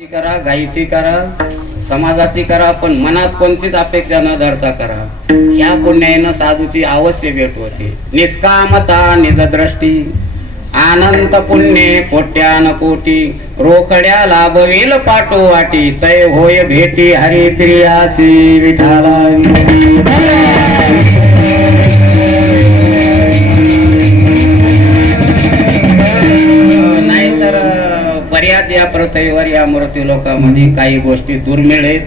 करा गायीची करा समाजाची करा पण मनात कोणतीच अपेक्षा न धरता करा. ह्या पुण्यानं साधूची अवश्य भेट होते. निष्कामता निजदृष्टी आनंद पुण्य कोट्यान कोटी रोकड्या लाभवील पाठोवाटी तय होय भेटी हरिप्रियाची विठाला या प्रथेवर या मृत्यू लोकांमध्ये काही गोष्टी दुर्मिळ आहेत.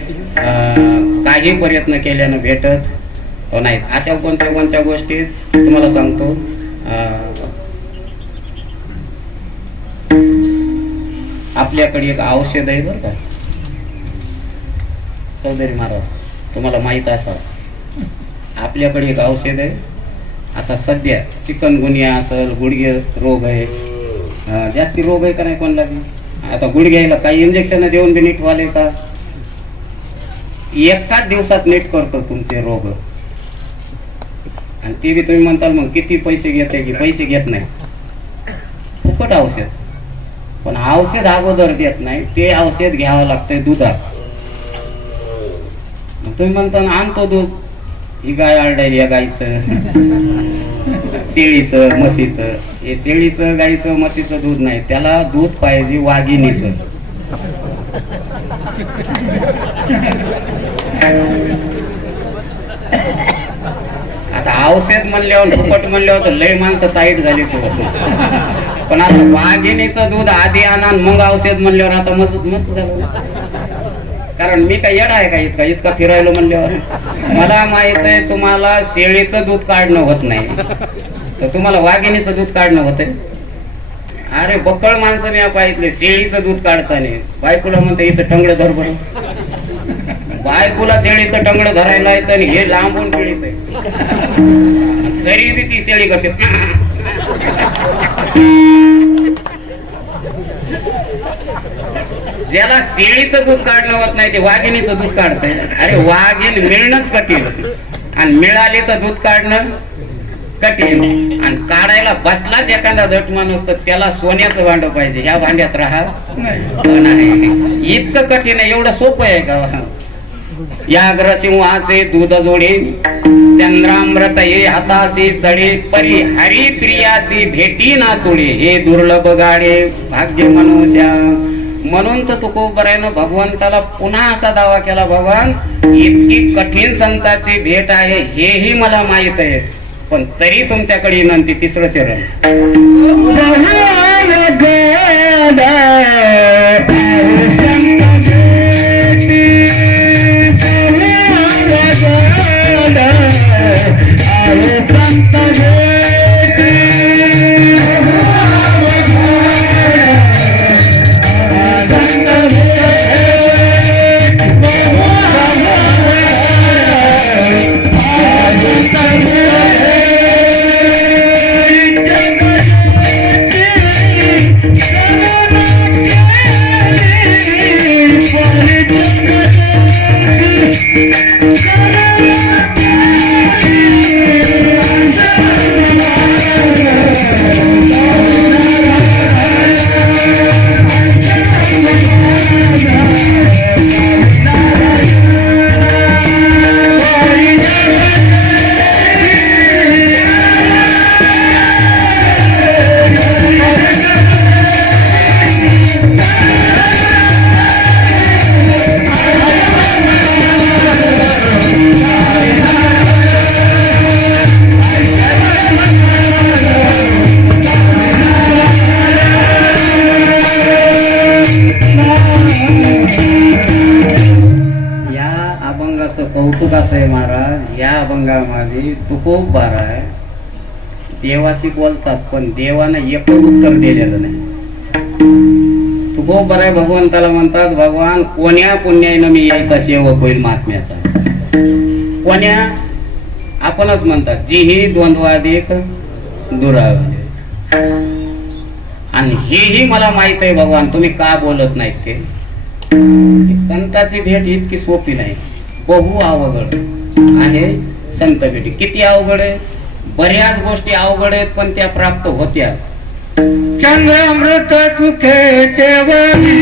काही प्रयत्न केल्यानं भेटत नाहीत. अशा कोणत्या कोणत्या गोष्टी तुम्हाला सांगतो. आपल्याकडे एक औषध आहे बरं का. चौधरी महाराज तुम्हाला माहीत असावं. आपल्याकडे एक औषध आहे. आता सध्या चिकनगुनिया असेल गुडघे रोग आहे. जास्ती रोग आहे का नाही कोणला लागेल आता गुडघ्याला काही इंजेक्शन देऊन बी नीट व्हाले का एकाच दिवसात नीट करतो तुमचे रोग. आणि ते बी तुम्ही म्हणताल मग किती पैसे घेते की पैसे घेत नाही. फुकट औषध. पण औषध अगोदर देत नाही ते औषध घ्यावं लागतंय दुधात. तुम्ही म्हणता आणतो दूध. ही गाय आरडायली या गाईचं. शेळीचं म्हशीचं. हे शेळीचं गाईचं म्हशीचं दूध नाही. त्याला दूध पाहिजे वाघिणीचं. आता औषध म्हणल्यावर फुकट म्हणल्यावर तर लय माणसं ताईट झाली तो. पण आता वाघिणीचं दूध आधी आणि मग औषध म्हणल्यावर आता मस्त मस्त झालं. कारण मी काय येडा आहे का इतका? इतका फिरायलो म्हणल्यावर. मला माहीत आहे तुम्हाला शेळीचं दूध काढणं होत नाही. तर तुम्हाला वाघिणीचं दूध काढणं होत अरे बक्कळ माणसं मी पाहिजे शेळीचं दूध काढताना. बायकोला म्हणते हिचं टंगड धर बरं. बायकोला शेळीचं टंगड धरायला येतं आणि हे लांबून पिळीत तरी बी ती शेळी करते ज्याला शेळीचं दूध काढणं होत नाही ते वाघिणीचं दूध काढतंय अरे वाघीण मिळणंच कठीण. आणि मिळाली तर दूध काढणं कठीण. आणि काढायला बसलाच एखादा जट माणूस तर त्याला सोन्याचं भांड पाहिजे. ह्या भांड्यात राहा. नाही इतकं कठीण आहे एवढं सोपं आहे का? या ग्रसिंहाचे दूध जोडे चंद्रामृत ये हाताशी चढे परी हरी प्रियाची भेटी ना तुळे हे दुर्लभ गाडे भाग्य मनुष्या. म्हणून तर तुकोबरायनं भगवंताला पुन्हा असा दावा केला भगवान इतकी कठीण संताची भेट आहे हेही मला माहीत आहे पण तरी तुमच्याकडे विनंती तिसरं चरण या अभंगामध्ये तुकोब बारा आहे. देवाशी बोलतात पण देवानं एक उत्तर दिलेलं नाही. तुकोब बरा आहे भगवंताला म्हणतात भगवान कोण्या पुण्यानं मी यायचा सेवक होईल महात्म्याचा? कोण्या? आपणच म्हणतात जी ही द्वंद्वाधिक दुरावले. आणि हेही मला माहीत आहे भगवान तुम्ही का बोलत नाहीत ते संताची भेट इतकी सोपी नाही. बहु अवघड आहे. संत किती अवघड आहे बऱ्याच गोष्टी अवघड आहेत पण त्या प्राप्त होत्या. चंद्रमृत सुखे सेवनी.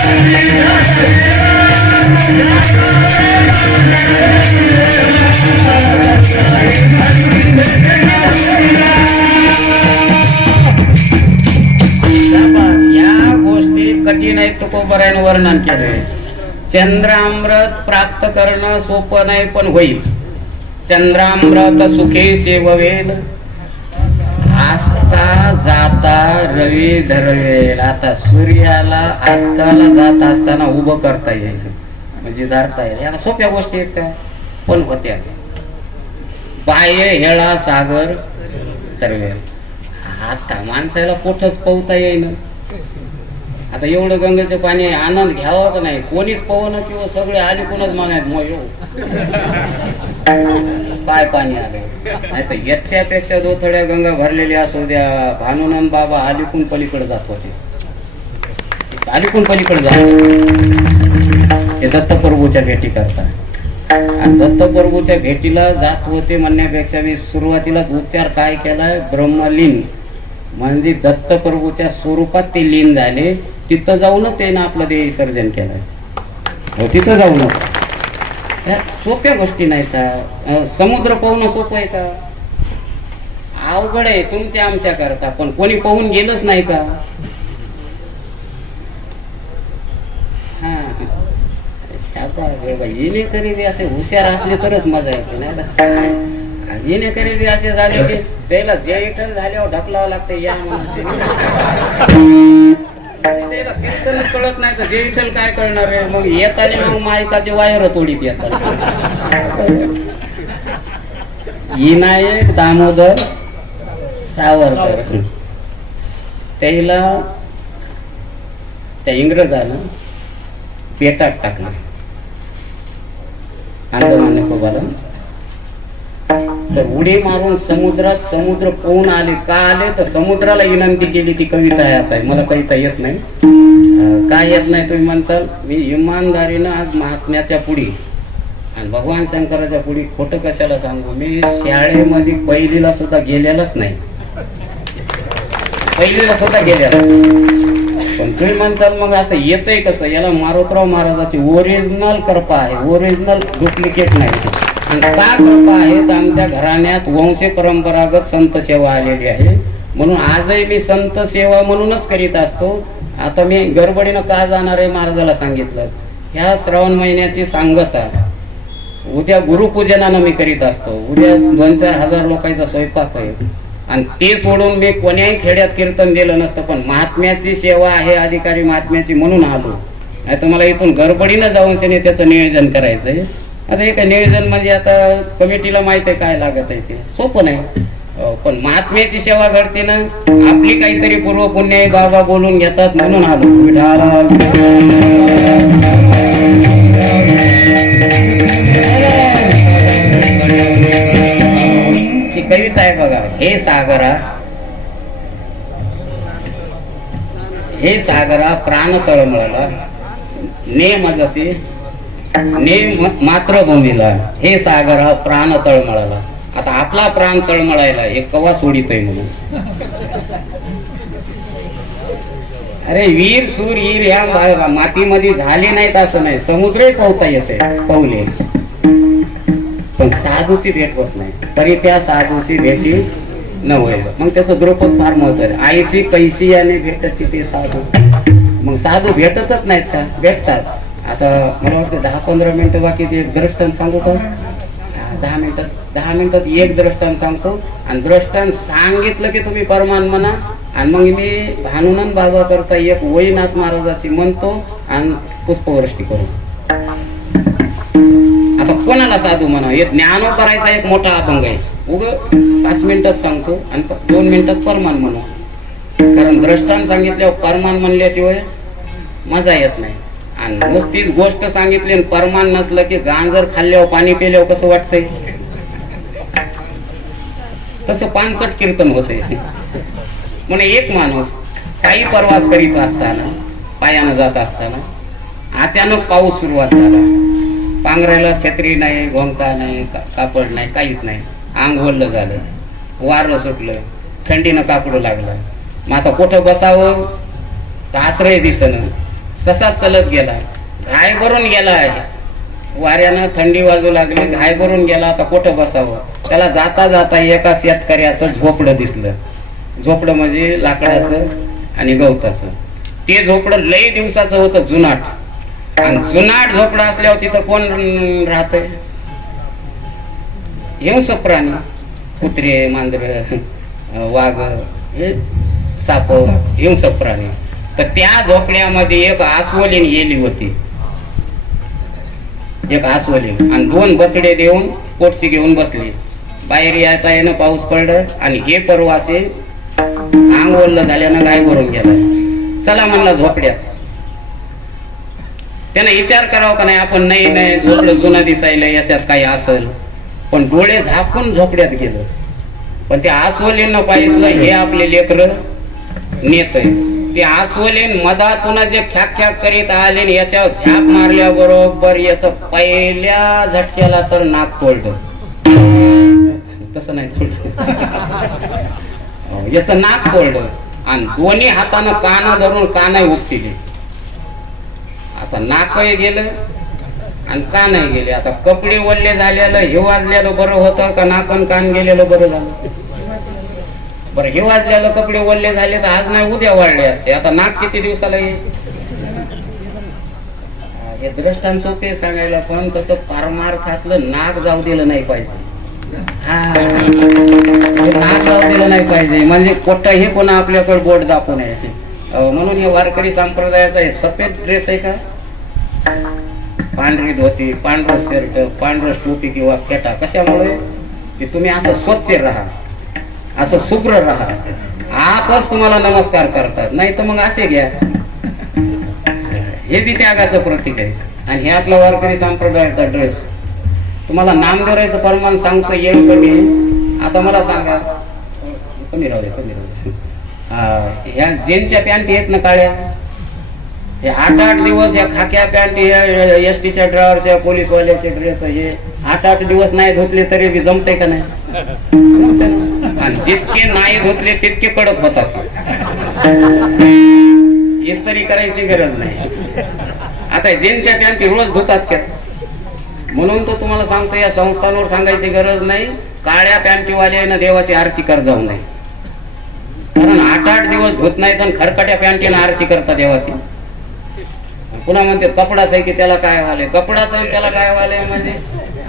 या गोष्टी कठीण आहेत तुकोबरायनं वर्णन केलंय. चंद्रामृत प्राप्त करणं सोपं नाही पण होईल. चंद्रामृत सुखे सेववेल. आस्था जाता रवी धरवेल आता सूर्याला अस्ताला जात असताना उभं करता येईल. म्हणजे धरता येईल. याला सोप्या गोष्टी आहेत का? पण होत्या बाह्य हेळा सागर धरवेल आता माणसाला कुठंच पोहता येईन. आता एवढं गंगेचं पाणी आनंद घ्यावा का नाही. कोणीच पवन किंवा सगळे आले कोणच म्हणायत मग येऊ. काय पाणी आलं? नाही तर याच्यापेक्षा जो थोड्या गंगा भरलेल्या असू द्या भानुनंद बाबा अलीकून पलीकडे जात होते. अलीकून पलीकडे जात ते दत्तप्रभूच्या भेटी करता आणि दत्तप्रभूच्या भेटीला जात होते म्हणण्यापेक्षा मी सुरुवातीलाच उच्चार काय केलाय? ब्रह्मलीन. म्हणजे दत्तप्रभूच्या स्वरूपात ते लीन झाले. तिथं जाऊनच त्यानं आपलं देह विसर्जन केलंय. हो, तिथं जाऊन ह्या सोप्या गोष्टी नाही का समुद्र पाहून सोपं आहे का? अवघड आहे तुमच्या आमच्या करता पण कोणी पाहून गेलंच नाही का? हा. येणे करीबी असे हुशार असले तरच मजा येते नाही तर येणे करीबी असे झाले की त्याला जे इथं झाल्यावर ढकलावं लागतं या म्हणून कीर्तनच कळत नाही तर जे विठ्ठल काय कळणार आहे? मग येताने मग मायकाचे वायर तोडीत येतात विनायक दामोदर सावरकर. त्याला त्या इंग्रजानं पेटात टाकलं. अंदमान निकोबारला तर उडी मारून समुद्रात समुद्र पोहून आले. का आले? तर समुद्राला विनंती केली ती कविता यात आहे. मला कविता येत नाही. काय येत नाही तुम्ही म्हणताल? मी इमानदारीनं आज महात्म्याच्या पुढी आणि भगवान शंकराच्या पुढी खोटं कशाला सांगू? मी शाळेमध्ये पहिलीला सुद्धा गेलेलाच नाही. पहिलीला सुद्धा गेलेला पण तुम्ही म्हणताल मग असं येतंय कसं? याला मारुतराव महाराजाची ओरिजिनल कृपा आहे. ओरिजिनल डुप्लिकेट नाही. का कृपा आहे तर आमच्या घराण्यात वंश परंपरागत संत सेवा आलेली आहे. म्हणून आजही मी संत सेवा म्हणूनच करीत असतो. आता मी गडबडीनं का जाणार आहे महाराजाला सांगितलं. ह्या श्रावण महिन्याची सांगता उद्या गुरुपूजनानं मी करीत असतो. उद्या दोन चार हजार लोकांचा स्वयंपाक आहे. आणि ते सोडून मी कोण्याही खेड्यात कीर्तन दिलं नसतं पण महात्म्याची सेवा आहे अधिकारी महात्म्याची म्हणून आलो. नाही तर मला इथून गडबडीनं जाऊन त्याचं नियोजन करायचंय. आता हे काय नियोजन म्हणजे आता कमिटीला माहीत आहे काय लागत आहे ते. सोपं नाही. पण महात्म्याची सेवा घडते ना. आपली काहीतरी पूर्व पुण्य बाबा बोलून घेतात म्हणून आलो. ती कविता आहे बघा हे सागरा हे सागरा प्राण तळमळला ने मजसे ने मातृभूमीला हे सागरा प्राण तळमळाला. आता आपला प्राण तळमळायला हे कवा आहे म्हणून? अरे वीर सूर ईर या मातीमध्ये झाले नाहीत असं नाही. समुद्रही पोहता येते पवले पण साधूची भेट होत नाही. तरी त्या साधूची भेटी न होईल. मग त्याचं द्रुपद फार महत्वाचं आईसी आईशी पैशी याने भेटत तिथे साधू. मग साधू भेटतच नाहीत का? भेटतात. आता मला वाटतं दहा पंधरा मिनिटं बाकी ते एक दृष्टांत सांगू का दहा मिनिटात दहा मिनिटात एक द्रष्टांत सांगतो. आणि द्रष्टांत सांगितलं की तुम्ही परमान म्हणा. आणि मग मी भानुनंद बाबा करता एक वैनाथ महाराजाची म्हणतो आणि पुष्पवृष्टी करू. आता कोणाला साधू म्हणा? हे ज्ञानोपरायचा एक मोठा अभंग आहे. उग पाच मिनिटात सांगतो आणि दोन मिनिटात परमान म्हणू. कारण द्रष्टांत सांगितल्यावर परमान म्हणल्याशिवाय मजा येत नाही. आणि नुसतीच गोष्ट सांगितली परमान नसलं की गांजर खाल्ल्यावर पाणी पिल्यावर कसं वाटतंय? तसं पानसट कीर्तन होते म्हणे एक माणूस काही प्रवास करीत असताना पायानं जात असताना अचानक पाऊस सुरुवात झाला. पांघरायला छत्री नाही घोंगटा नाही कापड नाही काहीच नाही. अंग ओललं झालं. वारं सुटलं. थंडीनं कापडू लागलं. मग आता कुठं बसावं? तर आश्रय दिसणं. तसाच चलत गेला घाय भरून गेला आहे वाऱ्यानं थंडी वाजू लागली घाय भरून गेला आता कुठं बसावं? त्याला जाता जाता एका शेतकऱ्याचं झोपडं दिसलं. झोपडं म्हणजे लाकडाचं आणि गवताचं. ते झोपडं लई दिवसाचं होतं जुनाट. आणि जुनाट झोपडं असल्यावर तिथं कोण राहतंय? हिंस प्राणी. कुत्रे मांजर वाघ हे साप हिंस प्राणी. तर त्या झोपड्यामध्ये एक आस्वलीन येली होती. एक आस्वलीन आणि दोन बचडे देऊन पोटशी घेऊन बसली. बाहेर येता येणं पाऊस पडलं आणि हे परवासे अंग ओललं झाल्यानं गाय भरून गेला. चला म्हणला झोपड्यात. त्यानं विचार करावा का नाही आपण नाही नाही झोपडं जुनं दिसायला याच्यात काही असेल. पण डोळे झाकून झोपड्यात गेलं. पण ते आसवलीनं पाहिलं हे आपले लेकर नेत ते आसवले मधातून जे ख्याक ख्याक करीत आले याच्यावर झाप मारल्या बरोबर याच पहिल्या झटक्याला तर नाक कोल्ड तसं नाही हो, याच नाक कोल्ड आणि दोन्ही हातानं काना धरून कानाही उपटिले. आता नाकही गेलं आणि कानही गेले. आता कपडे वल्ले झालेलं हे वाजलेलं बरं होतं का? नाकन कान गेलेलं बरं झालं. बरं हे वाजलेलं कपडे वल्ले झाले तर आज नाही उद्या वाढले असते. आता नाक किती दिवसाला येईल? हे द्रष्टांत सोपे सांगायला पण कसं पारमार्थातलं नाक जाऊ दिलं नाही पाहिजे. नाक जाऊ दिलं नाही पाहिजे. म्हणजे कोट्टा हे कोणा आपल्याकडे बोट दाखवू नये म्हणून हे वारकरी संप्रदायाचा हे सफेद ड्रेस आहे का? पांढरी धोती पांढरं शर्ट पांढरं टोपी किंवा फेटा. कशामुळे? की तुम्ही असं स्वच्छ राहा. असं शुभ्र राहा आपच तुम्हाला नमस्कार करतात नाही तर मग असे घ्या हे बी त्यागाचं प्रतीक आहे आणि हे आपला वारकरी संप्रदायाचा ड्रेस तुम्हाला नामदेवाचं परमान सांगतो येईल कमी आता मला सांगा कमी राहू दे कमी राहू दे हा, ह्या जेनच्या पॅन्ट आहेत ना काळ्या हे आठ आठ दिवस या खाक्या पॅन्ट एस टीच्या ड्रायव्हरच्या पोलीसवाल्याचे ड्रेस हे आठ आठ दिवस नाही धुतले तरी बी जमते का नाही आणि जितके नाही धुतले तितके कडक होतात. इस्त्री करायची गरज नाही. आता जीनच्या त्यांची रोज धुतात का? म्हणून तो तुम्हाला सांगतो या संस्थांवर सांगायची गरज नाही. काळ्या पॅन्टीवाल्यानं देवाची आरती कर जाऊ नये. कारण आठ आठ दिवस धुत नाही तर खरकट्या पॅन्टीनं आरती करता देवाची. पुन्हा म्हणते कपडाच आहे की त्याला काय व्हाले कपडाच त्याला काय व्हाले म्हणजे?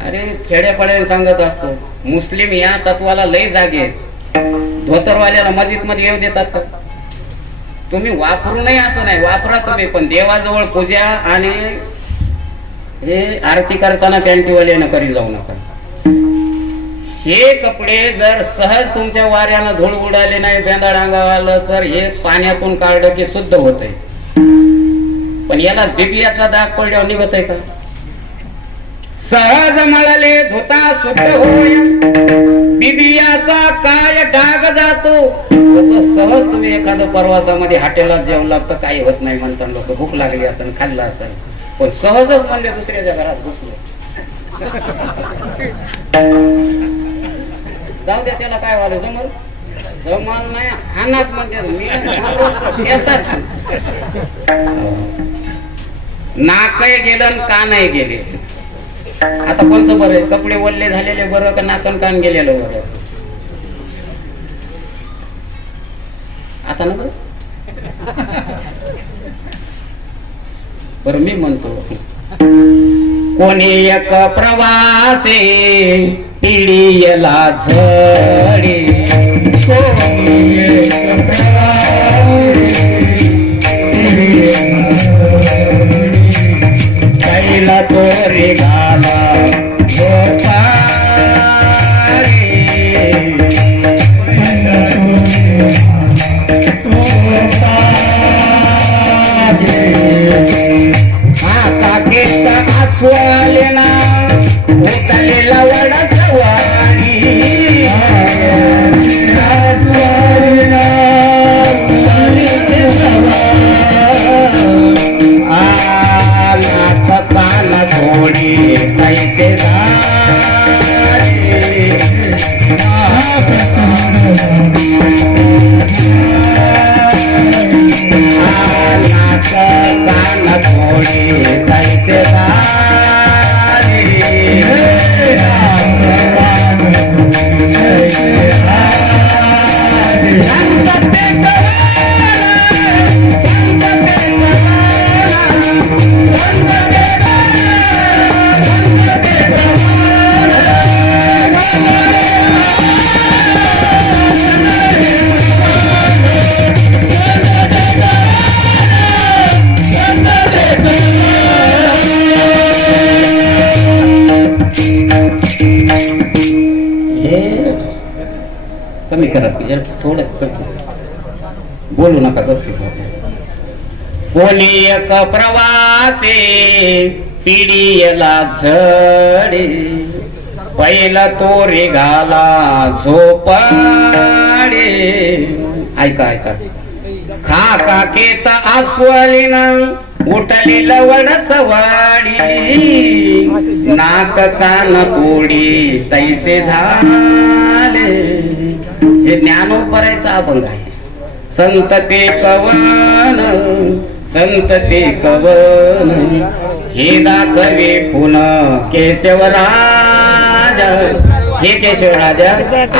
अरे खेड्यापाड्याने सांगत असतो. मुस्लिम या तत्वाला लय जागे आहेत. धोतरवाल्याला मस्जिदमध्ये येऊ देतात तुम्ही वापरू नये असं नाही वापरा तुम्ही पण देवाजवळ पूजा आणि हे आरती करताना कॅन्टीवाल्यानं करी जाऊ नका. हे कपडे जर सहज तुमच्या वाऱ्यानं धूळ उडाले नाही बेंदाड अंगावालं तर हे पाण्यातून काढलं की शुद्ध होत पण याला बिबियाचा दाग पडल्यावर निघत आहे का? सहज मळले धुता शुद्ध होय. बिबियाचा काय डाग जातो? तसं सहज तुम्ही एखाद्या प्रवासामध्ये हॉटेलला जेवला तर काही होत नाही म्हणतात लोक भूक लागली असेल खाल्लं असेल. पण सहजच म्हणले दुसऱ्याच्या घरात घुसले. जाऊ द्या त्याला काय व्हायला जमल? जमाल नाही अन्नाच म्हणते. मी केसाच. नाकही गेलं का नाही गेले. आता कोणतं बरं आहे? कपडे ओल्ले झालेले बरं का नाकण कान गेलेलं बरं? आता ना बरं? मी म्हणतो. कोणी एक प्रवासे पिढीला झडी कोणी एक तो रे गाला आता केसा ना. उतरलेला वडा कैसे कोणी एक प्रवासे पिढीला झडे. पहिला तो रे घाला झोपाडे. ऐका ऐका. खा केत आस्वलीन उठली लवड सवाडी. नाक कान कोडी तैसे झाले. हे ज्ञानोपरायचा अभंग आहे. संत ते कवन संत ते कवन. हे दाखवे पुन केशवराज. हे केशवराजा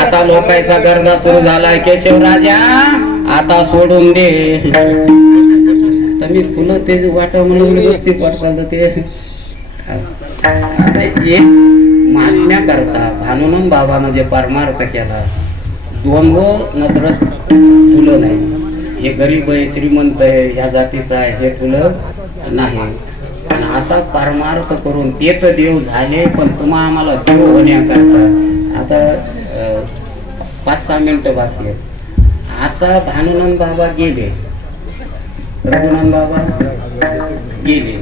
आता लोकांचा गर्दा सुरू झालाय केशवराजा. आता सोडून दे. तर मी फुलं ते वाट म्हणून ते. आता एक मान्य करता भानुनन बाबानं जे परमार्थ केला द्वंद्व नत्र फुलं नाही. हे गरीब आहे श्रीमंत आहे ह्या जातीचं आहे हे तुलं नाही. आणि असा परमार्थ करून ते तर देव झाले पण तुम्हा आम्हाला देव होण्याकरता. आता पाच सहा मिनिटं बाकी आहेत. आता भानुनंद बाबा गेले. रघुनंद बाबा गेले.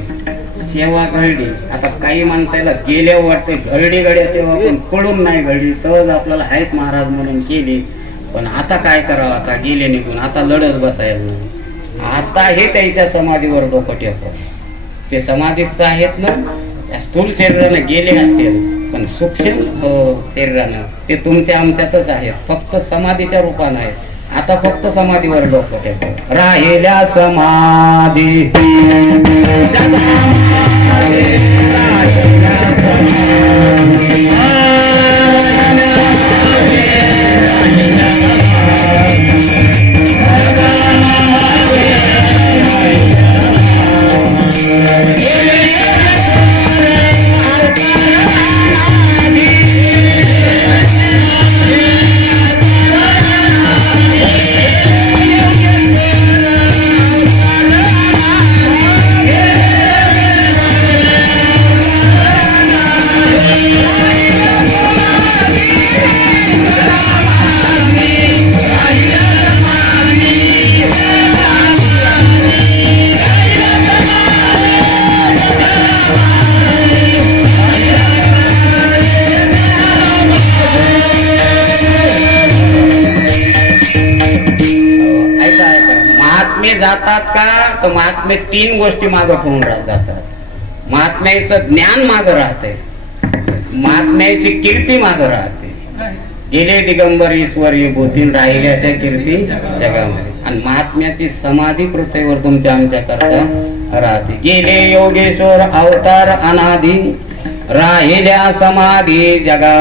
सेवा घडली. आता काही माणसाला गेल्या वाटते घरडी गड्या सेवा पण पडून नाही घडली. सहज आपल्याला आहेत महाराज म्हणून केली. पण आता काय करावं? आता गेले निघून. आता लढत बसायला आता हे त्यांच्या समाधीवर डोकं ठेवतात ते समाधीस्थ आहेत ना या स्थूल शरीरानं गेले असतील पण सूक्ष्म हो, शरीरानं. ते तुमच्या आमच्यातच आहेत. फक्त समाधीच्या रूपानं आहेत. आता फक्त समाधीवर डोकं ठेवतात राहिल्या समाधी. ऐका तर महात्मे तीन गोष्टी मागं ठेवून राहत जातात. महात्म्याचं ज्ञान मागं राहते महात्म्याची कीर्ती मागं राहते. गेले दिगंबर ईश्वरी बोतीन राहिल्या त्या कीर्ती जगामध्ये. आणि महात्म्याची समाधी पृथ्वीवर तुमच्या आमच्या करता राहते. गेले योगेश्वर अवतार अनाधी राहिल्या समाधी जगा